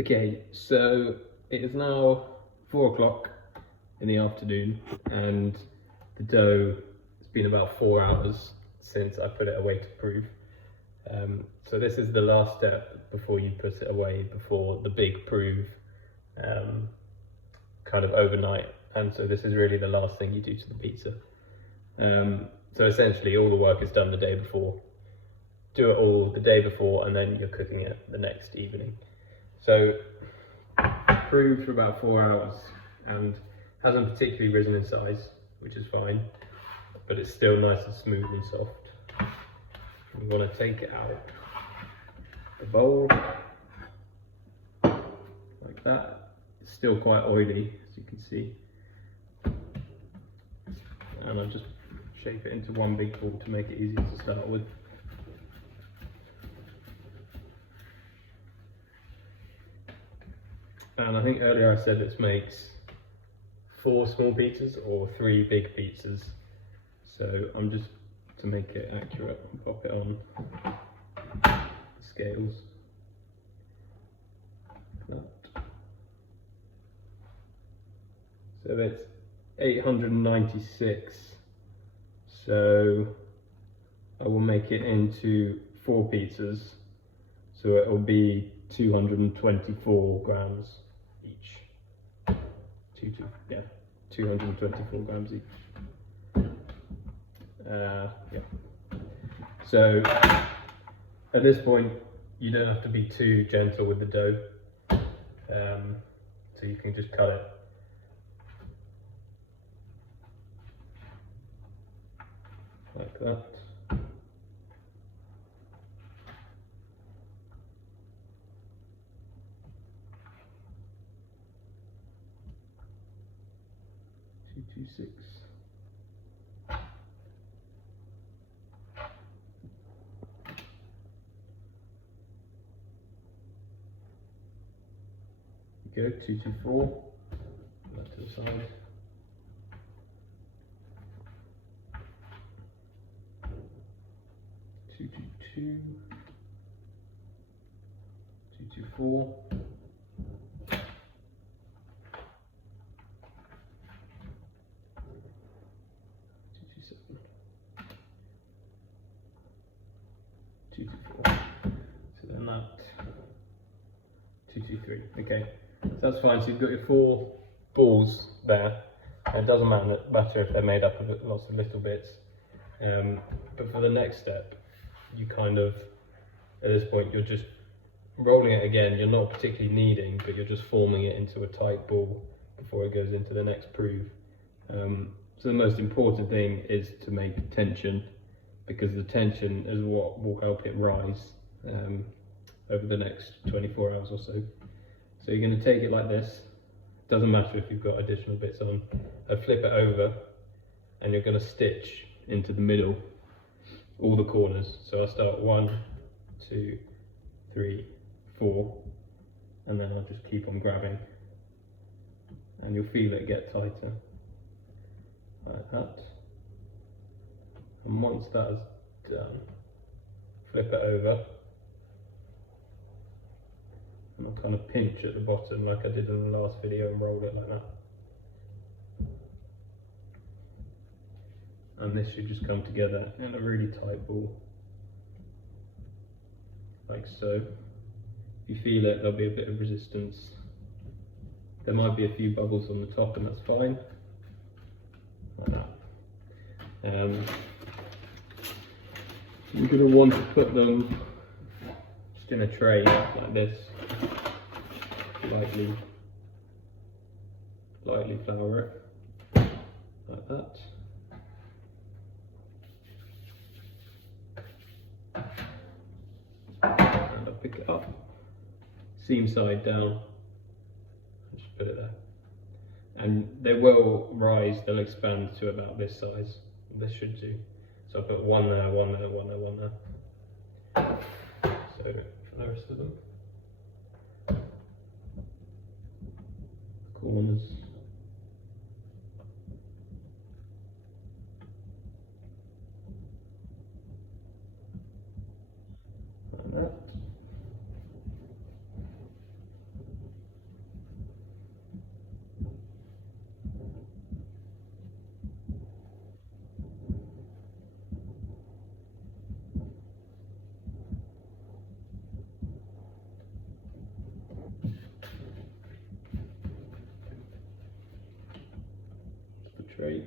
Okay, so it is now 4 o'clock in the afternoon, and the dough, it's been about 4 hours since I put it away to proof. So this is the last step before you put it away, before the big proof, kind of overnight. And so this is really the last thing you do to the pizza. So essentially all the work is done the day before. Do it all the day before, and then you're cooking it the next evening. So proved for about 4 hours and hasn't particularly risen in size, which is fine, but it's still nice and smooth and soft. I'm going to take it out the bowl like that. It's still quite oily, as you can see, and I'll just shape it into one big ball to make it easier to start with. And I think earlier I said this makes 4 small pizzas or 3 big pizzas. So I'm just, to make it accurate, I'll pop it on the scales. So that's 896. So I will make it into 4 pizzas. So it will be 224 grams each. 224 grams each. Yeah. So at this point, you don't have to be too gentle with the dough. So you can just cut it. Like that. Two, 6. Go 224. That to the side. 222. 224. 227. 224. So then that 223. Okay, so that's fine. So you've got your 4 balls there, and it doesn't matter if they're made up of lots of little bits. But for the next step, you kind of, at this point, you're just rolling it again. You're not particularly kneading, but you're just forming it into a tight ball before it goes into the next proof. So the most important thing is to make tension, because the tension is what will help it rise over the next 24 hours or so. So you're going to take it like this. Doesn't matter if you've got additional bits on. Flip it over, and you're going to stitch into the middle, all the corners. So I'll start 1, 2, 3, 4, and then I'll just keep on grabbing, and you'll feel it get tighter, like that. And once that is done, flip it over, and I'll kind of pinch at the bottom like I did in the last video and roll it like that. And this should just come together in a really tight ball, like so. If you feel it, there'll be a bit of resistance. There might be a few bubbles on the top, and that's fine, like that. You're going to want to put them just in a tray like this, lightly flour it, like that. And I'll pick it up, seam side down, just put it there. And they will rise, they'll expand to about this size. This should do. So I'll put 1 there, 1 there, 1 there, 1 there. So for the rest of them, corners. Like that. straight.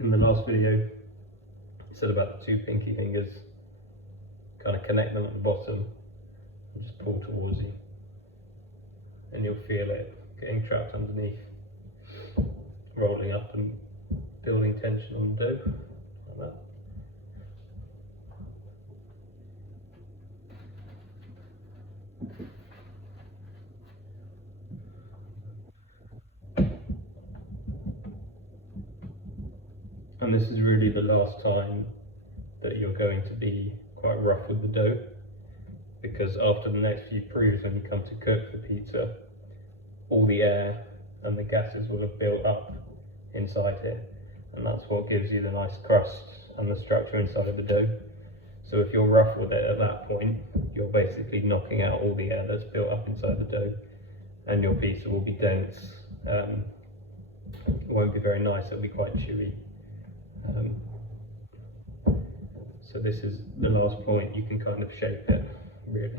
In the last video, I said about the two pinky fingers, kind of connect them at the bottom and just pull towards you, and you'll feel it getting trapped underneath, rolling up and building tension on the dough, like that. And this is really the last time that you're going to be quite rough with the dough, because after the next few proofs, when you come to cook the pizza, all the air and the gases will have built up inside here, and that's what gives you the nice crust and the structure inside of the dough. So if you're rough with it at that point, you're basically knocking out all the air that's built up inside the dough, and your pizza will be dense. It won't be very nice, it'll be quite chewy. So this is the last point, you can kind of shape it, really.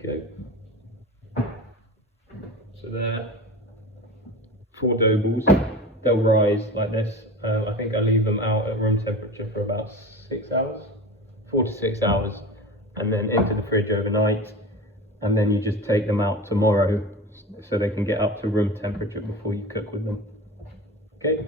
Okay. So there, 4 dough balls. They'll rise like this. I think I leave them out at room temperature for about 6 hours, 4 to 6 hours, and then into the fridge overnight. And then you just take them out tomorrow so they can get up to room temperature before you cook with them. Okay.